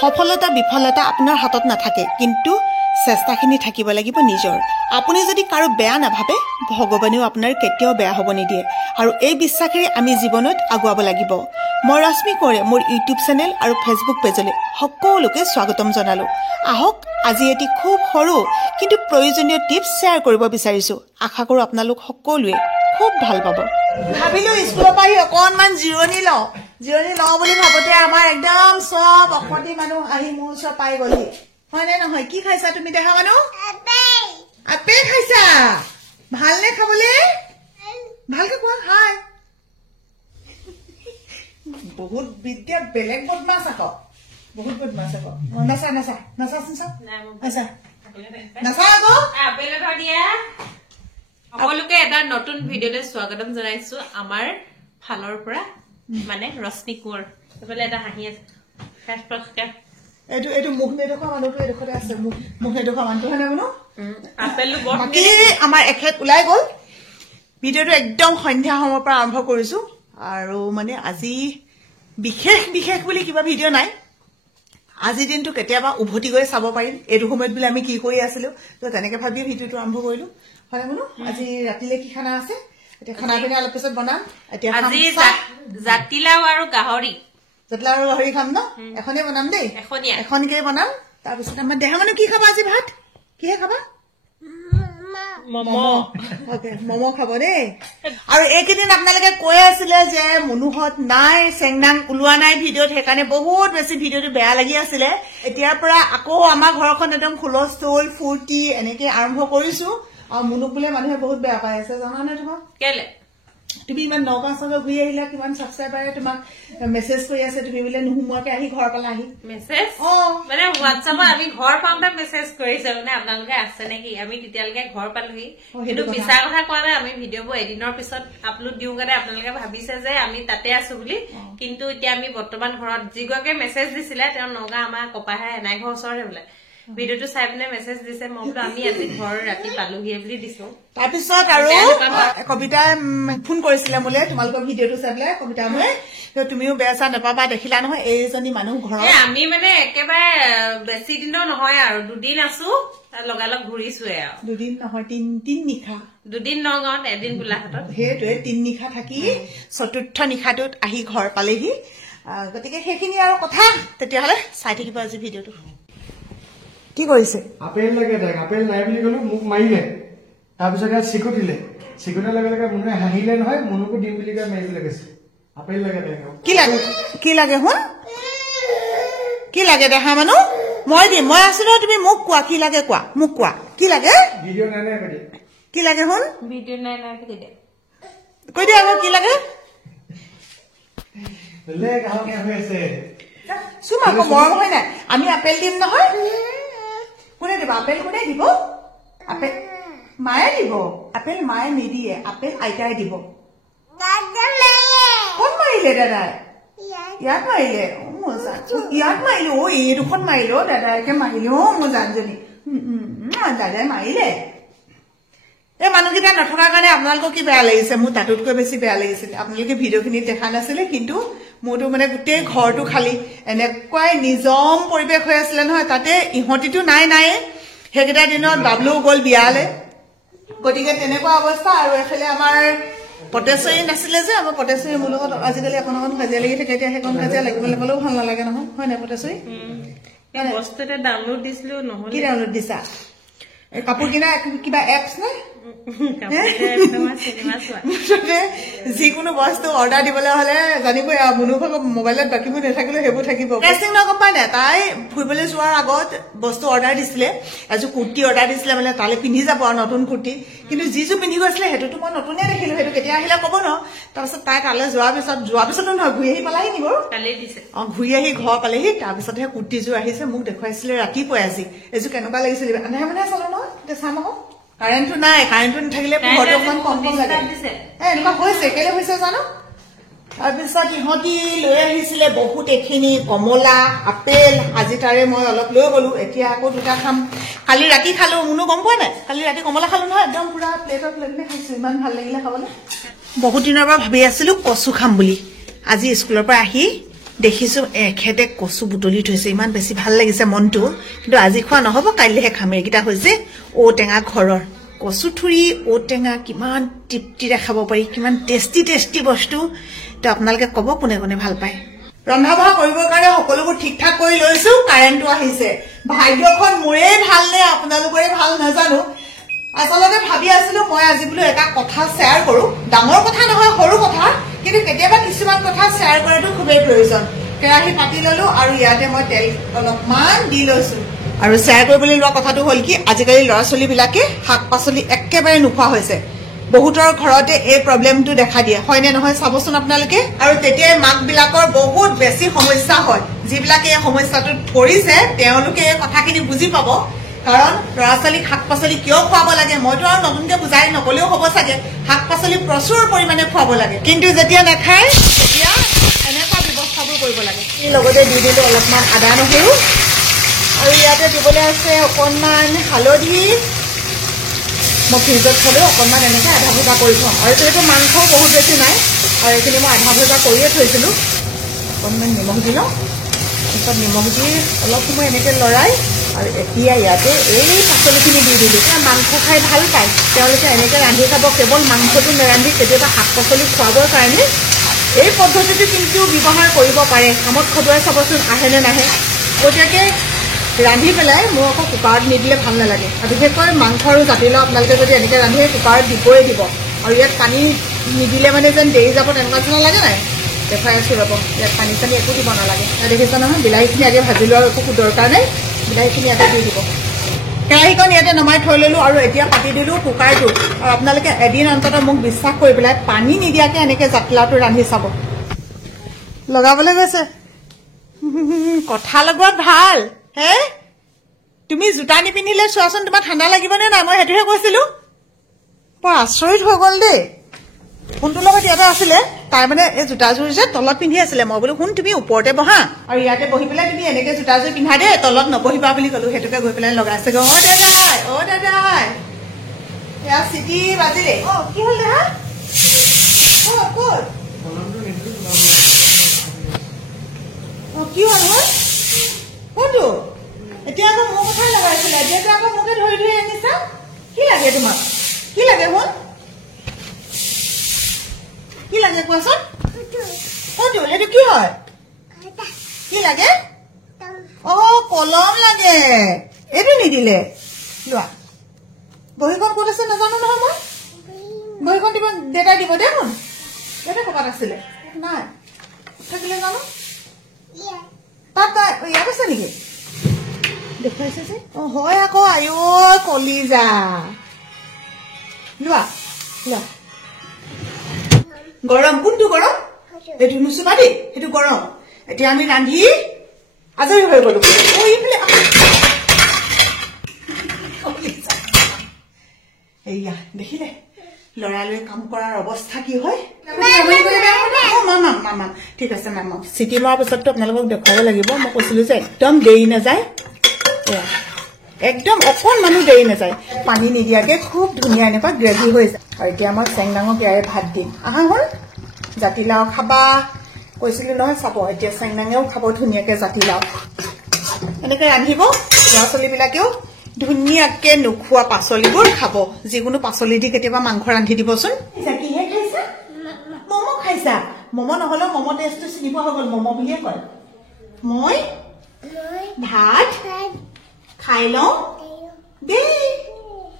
সফলতা বিফলতা আপোনাৰ হাতত নাথাকে, কিন্তু চেষ্টাখিনি থাকিব লাগিব নিজৰ। আপুনি যদি কাৰো বেয়া নাভাবে, ভগৱানেও আপোনাৰ কেতিয়াও বেয়া হ'ব নিদিয়ে। আৰু এই বিশ্বাসেৰে আমি জীৱনত আগুৱাব লাগিব। মই ৰশ্মি কোঁৱৰে মোৰ ইউটিউব চেনেল আৰু ফেচবুক পেজলৈ সকলোকে স্বাগতম জনালোঁ। আহক আজি এটি খুব সৰু কিন্তু প্ৰয়োজনীয় টিপছ শ্বেয়াৰ কৰিব বিচাৰিছোঁ। আশা কৰোঁ আপোনালোক সকলোৱে খুব ভাল পাব। ভাবিলোঁ স্কুলৰ পৰা আহি অকণমান জিৰণি লওঁ বুলি ভাবোতে আমাৰ একদম চব অসতি মানুহ আহি মোৰ ওচৰ পাই গ'লি। হয়নে নহয়? কি খাইছা তুমি দেখা মানুহ? আপেল খাইছা? ভালনে খাবলে? ভালকে কোৱা হাই। বহুত বিদ্যা বেলেগ বদমাছ আকৌ, বহুত বদমাছ আকৌ। নাচা নাচা নাচা নাচা নাচা নাচা আকৌ। আপেল এটা দিয়া। সকলোকে এটা নতুন ভিডিঅ'লৈ স্বাগতম জনাইছো আমাৰ ফালৰ পৰা, মানে ৰশ্মি কোঁৱৰ। এইফালে এটা হাঁহি আছে। এইটো মুখ নেদেখোৱা মানুহটো এডোখৰতে আছে, মুখ নেদেখোৱা মানুহটো হয়নে মানুহ? আপেলটো বৰ বাকী আমাৰ এখেত ওলাই গ'ল। ভিডিঅ'টো একদম সন্ধ্যা সময়ৰ পৰা আৰম্ভ কৰিছো। আৰু মানে আজি বিশেষ বুলি কিবা ভিডিঅ' নাই। আজিৰ দিনটো কেতিয়াবা উভতি গৈ চাব পাৰিম, এইটো সময়ত বোলে আমি কি কৰি আছিলো। তো তেনেকে ভাবিয়ে ভিডিঅ'টো আৰম্ভ কৰিলো। হয়নে মানুহ? আজি ৰাতিলে কি খানা আছে? এতিয়া খানা পিনে অলপ পিছত বনাম। এতিয়া আজি জাতিলাও আৰু গাহৰি। জাতিলাও আৰু গাহৰি খাম ন? এখনেই বনাম দেই, এখনকে বনাম। তাৰপিছত আমাৰ দেহা মানুহ কি খাবা আজি? ভাত কিহে খাবা? ম'ম' খাব দেই। আৰু এইকেইদিন আপোনালোকে কৈ আছিলে যে মনুহত নাই, চেংনাং ওলোৱা নাই ভিডিঅ'ত, সেইকাৰণে বহুত বেছি ভিডিঅ'টো বেয়া লাগি আছিলে। এতিয়াৰ পৰা আকৌ আমাৰ ঘৰখন একদম হুলস্থুল ফূৰ্তি এনেকে আৰম্ভ কৰিছো। আৰু মুনুক বোলে মানুহে বহুত বেয়া পাই আছে, জানানে? তোমাক কেলে তুমি ইমান নগাঁও চগাঁও ঘূৰি আহিলা, কিমান ছাবস্ক্ৰাইবাৰে তোমাক মেছেজ কৰি আছে, তুমি বোলে নোসোমোৱাকে আহি ঘৰ পালাহি। মেছেজ মানে হোৱাটছএপত আমি ঘৰ পাওঁতে মেছেজ কৰিছে, মানে আপোনালোকে আছে নেকি? আমি তেতিয়ালৈকে ঘৰ পালোহি। কিন্তু মিছা কথা কোৱা নাই, আমি ভিডিঅ'বোৰ এদিনৰ পিছত আপলোড দিওঁ কাৰণে আপোনালোকে ভাবিছে যে আমি তাতে আছো বুলি। কিন্তু এতিয়া আমি বৰ্তমান ঘৰত, যিগৰাকীয়ে মেছেজ দিছিলে তেওঁ নগাঁও আমাৰ কপাহে এনাই ঘৰ ওচৰতে বোলে। ভিডিঅ'টো চাই পিনে মেছেজ দিছে, মই বোলো আমি আজি ঘৰ ৰাতি পালোহিয়ে বুলি দিছো। তাৰপিছত আৰু কবিতাই ফোন কৰিছিলে মোলে, তোমালোকৰ ভিডিঅ'টো চাই পেলাই কবিতা মোলে, তুমিও বেয়া চা নাপাবা, দেখিলা নহয় এইজনী মানুহ ঘৰত। আমি মানে একেবাৰে বেছি দিনৰ নহয় আৰু 2 দিন আছো, লগালগ ঘূৰিছোৱে আৰু। 2 দিন নহয়, 3 নিশা। 2 দিন নগাঁৱত, এদিন গোলাঘাটত। সেইটোৱে 3 নিশা থাকি 4ৰ্থ নিশাটোত আহি ঘৰ পালেহি। গতিকে সেইখিনি আৰু কথা। তেতিয়াহ'লে চাই থাকিব আজি ভিডিঅ'টো। কি কৰিছে? আপেল লাগে তাইক, আপেল নাই বুলি কলো, মোক মাৰিলে। তাৰপিছত ইয়াত চিকুটিলে, চিকুটাৰ লগে লগে মুনুৱে হাঁহিলে নহয়, মুনুকো দিম বুলি কয় মাৰিবলৈ গৈছে। আপেল লাগে তাইক। কি লাগে শুন? কি লাগে দেখা মানুহ? মই দিম, মই আছো নহয়, তুমি মোক কোৱা কি লাগে, কোৱা মোক কোৱা কি লাগে। ভিডিঅ' নাই নাই কৰি কি লাগে শুন? ভিডিঅ' নাই কৈ দিয়া আকৌ কি লাগে। চুম আকৌ মৰম হয় নাই? আমি আপেল দিম নহয়। কোনে দিব আপেল? কোনে দিব আপেল? মায়ে দিব আপেল। মায়ে নিদিয়ে আপেল, আইতাই দিব। কোন মাৰিলে দাদাই? ইয়াত মাৰিলে। ইয়াত মাৰিলো, এইডোখৰত মাৰিলো, দাদাইকে মাৰিলো। মোৰ জানজনী দাদাই মাৰিলে। এই মানুহকেইটা নথকাৰ কাৰণে আপোনালোকৰ কি বেয়া লাগিছে? মোৰ তাতোতকৈ বেছি বেয়া লাগিছিলে। আপোনালোকে ভিডিঅ'খিনিত দেখা নাছিলে, কিন্তু মোৰতো মানে গোটেই ঘৰটো খালী এনেকুৱাই নিজম পৰিৱেশ হৈ আছিলে নহয়। তাতে ইহঁতিটো নাইয়ে, সেইকেইটা দিনত বাবলুও গ'ল বিয়ালে। গতিকে তেনেকুৱা অৱস্থা। আৰু এফালে আমাৰ পটেশ্বৰী নাছিলে যে, আমাৰ পটেশ্বৰী মোৰ লগত আজিকালি অকণ কাজিয়া লাগি থাকে। এতিয়া সেইকণ কাজিয়া লাগিবলৈ পালেও ভাল নালাগে নহয়, হয় নাই পটেশ্বৰী? বস্তু এটা ডাউনলোড দিছিলো, নহ'লে। কি ডাউনলোড দিছা? কাপোৰ কিনা কিবা এপছ নে? যিকোনো বস্তু অৰ্ডাৰ দিবলৈ হলে জানিবই আৰু, মুনুক মোবাইলত বাকীবোৰ নাথাকিলেও সেইবোৰ থাকিব। কেষ্টিং ন গম পাই নাই? তাই ফুৰিবলৈ যোৱাৰ আগত বস্তু অৰ্ডাৰ দিছিলে, এযোৰ কুৰ্তি অৰ্ডাৰ দিছিলে, মানে তালৈ পিন্ধি যাব আৰু নতুন কুৰ্তি। কিন্তু যিযোৰ পিন্ধি গৈছিলে সেইটোতো মই নতুনে দেখিলো, সেইটো কেতিয়া আহিলে ক'ব ন। তাৰপিছত তাই তালৈ যোৱাৰ পিছতো নহয়, ঘূৰি আহি পালাহি নি বাৰু? ঘূৰি আহি ঘৰ পালেহি। তাৰপিছতহে কুৰ্তিযোৰ আহিছে, মোক দেখুৱাইছিলে ৰাতিপুৱাই। আজি এযোৰ কেনেকুৱা লাগিছিলে আন্ধাৰে মানে চালো নহয়, এতিয়া চাম আকৌ। কাৰেণ্টটো নাই, কাৰেণ্টটো নাথাকিলে পোহৰটো অকমান কম লাগে। এনেকুৱা হৈছে, কেলে হৈছে জানো। তাৰপিছত ইহঁতি লৈ আহিছিলে বহুত এইখিনি, কমলা, আপেল। আজি তাৰে মই অলপ লৈ গলো, এতিয়া আকৌ 2টা খাম। কালি ৰাতি খালো, মুনু গম পোৱা নাই? কালি ৰাতি কমলা খালো নহয়, একদম পুৰা প্লেটত লৈ খাইছো, ইমান ভাল লাগিলে খাবলৈ। বহুত দিনৰ পৰা ভাবি আছিলো কচু খাম বুলি। আজি স্কুলৰ পৰা আহি দেখিছো এখেতে কচু বুটলি থৈছে ইমান বেছি ভাল লাগিছে মনটো কিন্তু আজি খোৱা নহব কাইলেহে খাম এইকেইটা হৈছে ঔটেঙা ঘৰৰ কচু থুৰি ঔটেঙা কিমান তৃপ্তিৰে খাব পাৰি কিমান টেষ্টি টেষ্টি বস্তু তো আপোনালোকে ক'ব কোনে কোনে ভাল পায় ৰন্ধা বঢ়া কৰিবৰ কাৰণে সকলোবোৰ ঠিক ঠাক কৰি লৈছো কাৰেণ্টটো আহিছে ভাগ্যখন মোৰে ভাল নে আপোনালোকৰে ভাল নাজানো আচলতে ভাবি আছিলো মই আজি বোলো এটা কথা শ্বেয়াৰ কৰো ডাঙৰ কথা নহয় সৰু কথা কিন্তু কেতিয়াবা কিছুমান কথা শ্বেয়াৰ কৰাটো খুবেই প্ৰয়োজন কেৰাহী পাতি ললো আৰু ইয়াতে মই তেল অলপমান দি লৈছো আৰু শ্বেয়াৰ কৰিবলৈ লোৱা কথাটো হ'ল কি আজিকালি ল'ৰা ছোৱালীবিলাকে শাক পাচলি একেবাৰে নোখোৱা হৈছে বহুতৰ ঘৰতে এই প্ৰব্লেমটো দেখা দিয়ে হয়নে নহয় চাবচোন আপোনালোকে আৰু তেতিয়াই মাকবিলাকৰ বহুত বেছি সমস্যা হয় যিবিলাকে এই সমস্যাটোত পৰিছে তেওঁলোকে এই কথাখিনি বুজি পাব কাৰণ ল'ৰা ছোৱালীক শাক পাচলি কিয় খুৱাব লাগে মইতো আৰু নতুনকে বুজাই নকলেও হ'ব চাগে শাক পাচলি প্ৰচুৰ পৰিমাণে খুৱাব লাগে কিন্তু যেতিয়া নাখায় তেতিয়া এনেকুৱা ব্যৱস্থাবোৰ কৰিব লাগে লগতে দি দিলো অলপমান আদা নহৰু আৰু ইয়াতে দিবলৈ আছে অকণমান হালধি মই ফ্ৰিজত থ'লেও অকণমান এনেকৈ আধা ভজা কৰি থওঁ আৰু যিহেতু মাংসও বহুত বেছি নাই আৰু এইখিনি মই আধা ভজা কৰিয়ে থৈছিলোঁ অকণমান নিমখ দি লওঁ তাৰপিছত নিমখ দি অলপ সময় এনেকৈ লৰাই আৰু এতিয়া ইয়াতে এই পাচলিখিনি দি দিলোঁ মাংস খাই ভাল পায় তেওঁলোকে এনেকৈ ৰান্ধি খাব কেৱল মাংসটো নেৰান্ধি কেতিয়াবা শাক পাচলি খুৱাবৰ কাৰণে এই পদ্ধতিটো কিন্তু ব্যৱহাৰ কৰিব পাৰে কামত খটুৱাই চাবচোন আহেনে নাহে গতিকে ৰান্ধি পেলাই মোৰ আকৌ কুকাৰত নিদিলে ভাল নালাগে আৰু বিশেষকৈ মাংস আৰু জাতিলাও আপোনালোকে যদি এনেকৈ ৰান্ধি কুকাৰত দিবই দিব আৰু ইয়াত পানী নিদিলে মানে যেন দেৰি যাব তেনেকুৱা নিচিনা লাগে নাই দেখুৱাই আছোঁ ৰ'ব ইয়াত পানী চানী একো দিব নালাগে দেখিছে নহয় বিলাহীখিনি আগে ভাজি লোৱাৰ একো দৰকাৰ নাই বিলাহীখিনি ইয়াতে দি দিব কেৰাহীখন ইয়াতে নমাই থৈ ল'লোঁ আৰু এতিয়া পাতি দিলোঁ কুকাৰটো আৰু আপোনালোকে এদিন অন্ততঃ মোক বিশ্বাস কৰি পেলাই পানী নিদিয়াকৈ এনেকৈ জাতিলাওটো ৰান্ধি চাব লগাবলৈ গৈছে কথা লগোৱাত ভাল হে তুমি জোতা নিপিন্ধিলে চোৱাচোন তোমাৰ ঠাণ্ডা লাগিবনে নাই মই সেইটোহে কৈছিলো বৰ আচৰিত হৈ গ'ল দেই ফোনটোৰ লগত ইয়াতে আছিলে তাই মানে এই জোতাযোৰ যে তলত পিন্ধি আছিলে মই বোলো শুন তুমি ওপৰতে বহা আৰু ইয়াতে বহি পেলাই তুমি এনেকে জোতাযোৰ পিন্ধা দেই তলত নবহিবা বুলি ক'লো সেইটোকে গৈ পেলাই লগাইছে অ দাদাই এয়া চিটি বাজিলে কি হ'ল দেহা কি হ'ল কোনটো এতিয়া আকৌ মোৰ কথাই লগাইছিলে এতিয়াতো আকৌ মোকে ধৰি ধৰি আনিছা কি লাগে তোমাক কি লাগে শুন কি লাগে কোৱাচোন কোনটো সেইটো কি হয় কি লাগে কলম লাগে এইটো নিদিলে লোৱা বহীখন ক'ত আছে নাজানো নহয় মই বহীখন দিব দেউতাই দিব দে শুন দেউতাই ক'ৰবাত আছিলে নাই থাকিলে জানো তাত ইয়াত আছে নেকি দেখুৱাইছে যে হয় আকৌ আই কলিজা লোৱা লোৱা গৰম কোনটো গৰম এইটো নুচুবা দেই সেইটো গৰম এতিয়া আমি ৰান্ধি আজৰি হৈ গলো এইয়া দেখিলে লৰালৈ কাম কৰাৰ অৱস্থা কি হয় মামা ঠিক আছে মামা চিটি মৰাৰ পিছততো আপোনালোকক দেখুৱাব লাগিব মই কৈছিলো যে একদম দেৰি নাযায় একদম অকণমানো দেৰি নাযায় পানী নিদিয়াকে খুব ধুনীয়া এনেকুৱা গ্ৰেভি হৈ যায় আৰু এতিয়া মই চেংডাঙক ইয়াৰে ভাত দিম আহা হ'ল জাতিলাও খাবা কৈছিলো নহয় চাব এতিয়া চেংডাঙেও খাব ধুনীয়াকে জাতিলাও এনেকে ৰান্ধিব ল'ৰা ছোৱালীবিলাকেও ধুনীয়াকে নোখোৱা পাচলিবোৰ খাব যিকোনো পাচলি দি কেতিয়াবা মাংস ৰান্ধি দিবচোন কিহে খাইছা ম'ম খাইছা ম'ম নহ'লেও ম'ম টেষ্টটো চিনি পোৱা হৈ গ'ল ম'ম বুলিয়ে কয় মই ভাত খাই লওঁ দেই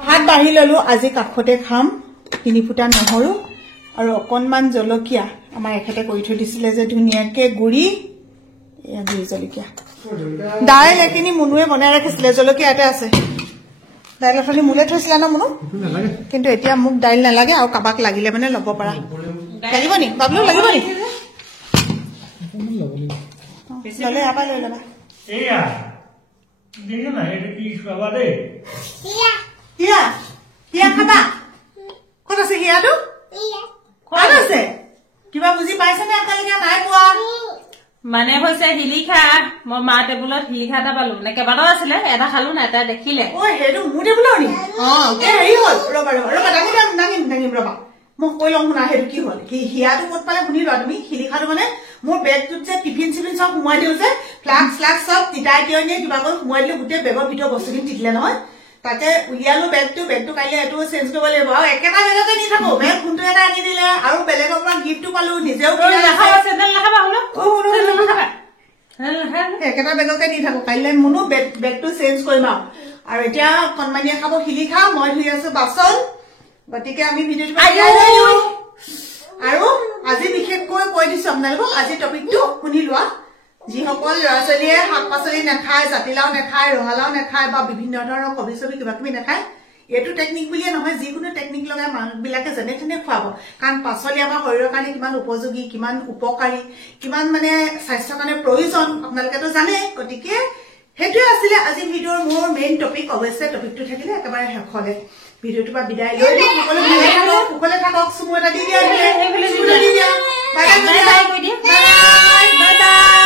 ভাত বাঢ়ি ললো আজি কাষতে খাম 3 ফুটা নহৰু আৰু অকণমান জলকীয়া আমাৰ এখেতে কৰি থৈ দিছিলে যে ধুনীয়াকে গুড়ি এয়া গুড়ি জলকীয়া দাইল এইখিনি মুনুৱে বনাই ৰাখিছিলে জলকীয়া এটা আছে দাইল খালি মোলে থৈছিলা ন মুনু কিন্তু এতিয়া মোক দাইল নালাগে আৰু কাবাক লাগিলে মানে ল'ব পাৰা লাগিব নি বাবলু লাগিব নি ল'লে ইয়াৰ পৰা লৈ ল'বা হিয়া খাবা ক'ত আছে হিয়াটো ক'ত আছে কিবা বুজি পাইছেনে আপোনালোকে নাই পোৱা মানে হৈছে শিলিখা মই মা টেবুলত শিলিখা এটা পালো মানে কেইবাটাও আছিলে এটা খালো না এটা দেখিলে সেইটো মোৰ টেবুলৰ নি হেৰি হ'ল ৰবা ৰবা ৰবা দাঙিম ৰবা মই কৈ লওঁ শুনা সেইটো কি হ'ল হিয়াটো ক'ত পালে শুনি লোৱা তুমি শিলিখাটো মানে মোৰ বেগটোত যে টিফিন চিফিন চব সোমাই দিওঁ যে ফ্লাক্স ফ্লাক্স চব তিতাই তিয়নিয়ে কিবা কৰি সোমাই দিলে গোটেই বেগৰ ভিতৰত বস্তুখিনি তিতিলে নহয় তাতে উলিয়ালো বেগটো কাইলৈ এইটো চেঞ্জ কৰিব লাগিব আৰু একেটা বেগতে নি থাকো বেগ ফোনটো এটা আনি দিলে আৰু বেলেগৰ পৰা গিফ্টটো পালো নিজেও একেটা বেগতে নি থাকো কাইলৈ মোনো বেগটো চেঞ্জ কৰিম আৰু এতিয়া কণমানিয়ে খাব শিলিখা মই ধুই আছো বাচন গতিকে আমি ভিডিঅ'টো আৰু আজি বিশেষকৈ কৈ দিছো আপোনালোকক আজি টপিকটো শুনি লোৱা যিসকল ল'ৰা ছোৱালীয়ে শাক পাচলি নাখায় জাতিলাও নাখায় ৰঙালাও নাখায় বা বিভিন্ন ধৰণৰ কবি ছবি কিবা কিবি নাখায় এইটো টেকনিক বুলিয়ে নহয় যিকোনো টেকনিক লগাই মানুহবিলাকে যেনে তেনে খুৱাব কাৰণ পাচলি আমাৰ শৰীৰৰ কাৰণে কিমান উপযোগী কিমান উপকাৰী কিমান মানে স্বাস্থ্যৰ কাৰণে প্ৰয়োজন আপোনালোকেতো জানে গতিকে সেইটোৱে আছিলে আজি ভিডিঅ'ৰ মোৰ মেইন টপিক অৱশ্যে টপিকটো থাকিলে একেবাৰে শেষলৈ ভিডিঅ'টোৰ পৰা বিদায় লৈ দিওঁ সকলো ভালে থাকক কুশলে থাকক চুমু এটা দি দিয়া বাই বাই